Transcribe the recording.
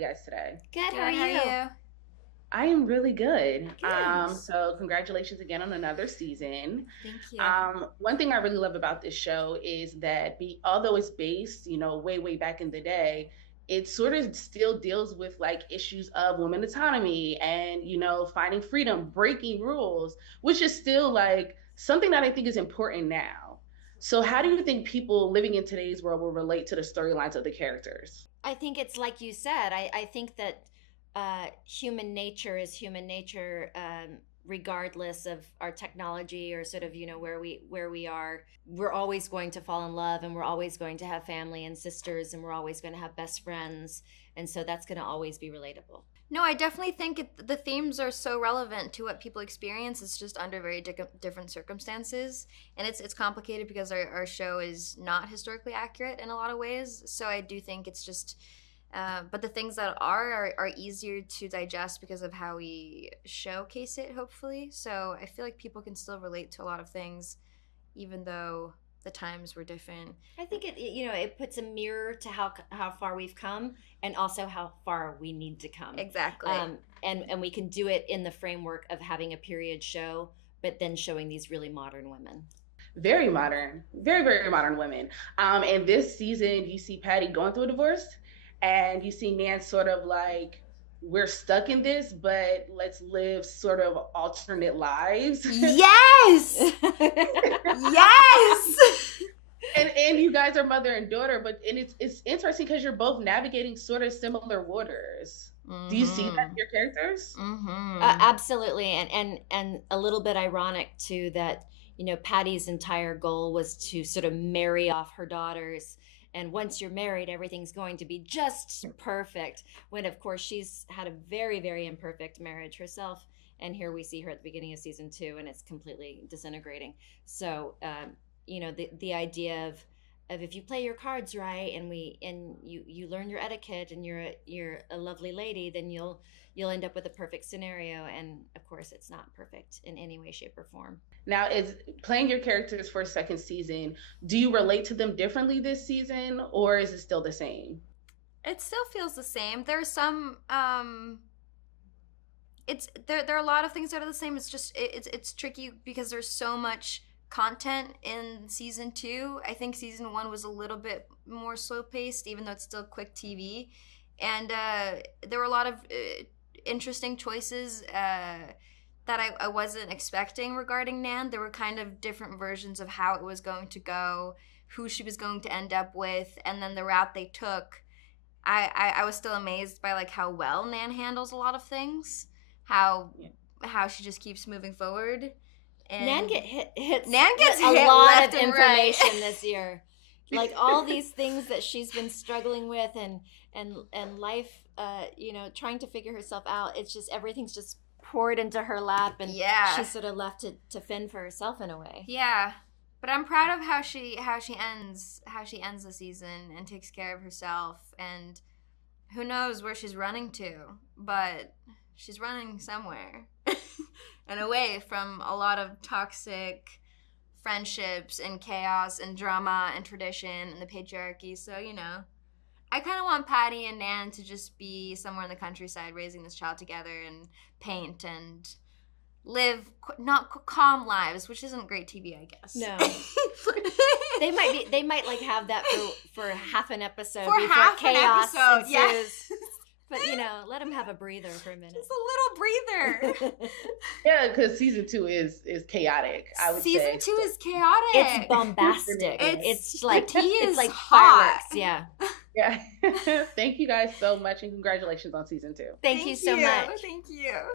you guys today? Good. How are you? I am really good. Good. So congratulations again on another season. Thank you. One thing I really love about this show is that although it's based, way back in the day, it sort of still deals with like issues of women autonomy and, finding freedom, breaking rules, which is still like something that I think is important now. So how do you think people living in today's world will relate to the storylines of the characters? I think it's like you said. I think that human nature is human nature, regardless of our technology or sort of where we are. We're always going to fall in love, and we're always going to have family and sisters, and we're always going to have best friends, and so that's going to always be relatable. No, I definitely think the themes are so relevant to what people experience. It's just under very different circumstances, and it's complicated because our show is not historically accurate in a lot of ways. So I do think it's just, but the things that are easier to digest because of how we showcase it, hopefully. So I feel like people can still relate to a lot of things, even though the times were different. I think it puts a mirror to how far we've come, and also how far we need to come. Exactly. And we can do it in the framework of having a period show, but then showing these really modern women. Very modern, very, very modern women. And this season, you see Patty going through a divorce, and you see Nan sort of like, we're stuck in this, but let's live sort of alternate lives. Yes! Yes! And you guys are mother and daughter, but it's interesting because you're both navigating sort of similar waters. Mm-hmm. Do you see that in your characters? Mm-hmm. Absolutely, and a little bit ironic too that Patty's entire goal was to sort of marry off her daughters. And once you're married, everything's going to be just perfect. When, of course, she's had a very, very imperfect marriage herself. And here we see her at the beginning of season 2, and it's completely disintegrating. So, the idea of if you play your cards right, and you learn your etiquette, and you're a lovely lady, then you'll end up with a perfect scenario. And of course, it's not perfect in any way, shape, or form. Now, is playing your characters for a second season, do you relate to them differently this season, or is it still the same? It still feels the same. There's some there are a lot of things that are the same. It's just it's tricky because there's so much content in season 2. I think season 1 was a little bit more slow paced, even though it's still quick TV, and there were a lot of interesting choices that I wasn't expecting regarding Nan. There were kind of different versions of how it was going to go, who she was going to end up with, and then the route they took. I was still amazed by like how well Nan handles a lot of things, how she just keeps moving forward. And Nan gets hit a lot of information this year, like all these things that she's been struggling with, and life, trying to figure herself out. It's just everything's just poured into her lap, and she's sort of left to fend for herself in a way. Yeah, but I'm proud of how she ends the season and takes care of herself, and who knows where she's running to, but she's running somewhere and away from a lot of toxic friendships and chaos and drama and tradition and the patriarchy. So I kind of want Patty and Nan to just be somewhere in the countryside raising this child together and paint and live not calm lives, which isn't great TV, I guess. No. They might like have that for half an episode for before half chaos an episode, ensues. yes. But let them have a breather for a minute. Just a little breather. Yeah, because season 2 is chaotic, I would say. Season 2 is chaotic. It's bombastic. It's like tea is it's like hot. fireworks. Yeah. Yeah. Thank you guys so much, and congratulations on season 2. Thank you so much. Thank you.